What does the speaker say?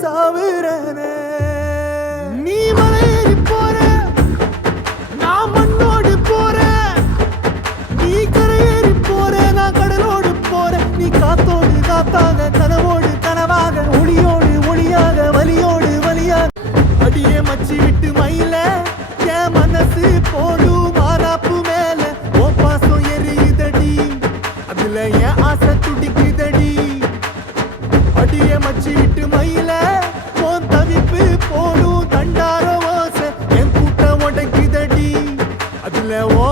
சாவுறனே நீ மலையேறி போற நான் மண்ணோடு போறேன் நீ கரையேறி போற நான் கடலோடு போறேன் நீ காத்தோடு காத்தாக கனவோடு கனவாக ஒளியோடு ஒளியாக வலியோடு வலியாக அடியே மச்சி விட்டு மயில என் மனசு போடும் மாறாப்பு மேல ஓ பாசம் எரியுதடி அதுல என் ஆசை துடிக்குதடி அடியே மச்சி விட்டு மயில உன் தவிப்பு போடும் தண்டார ஓசை என் கூட்டம் உடைக்குதடி அதுல ஓ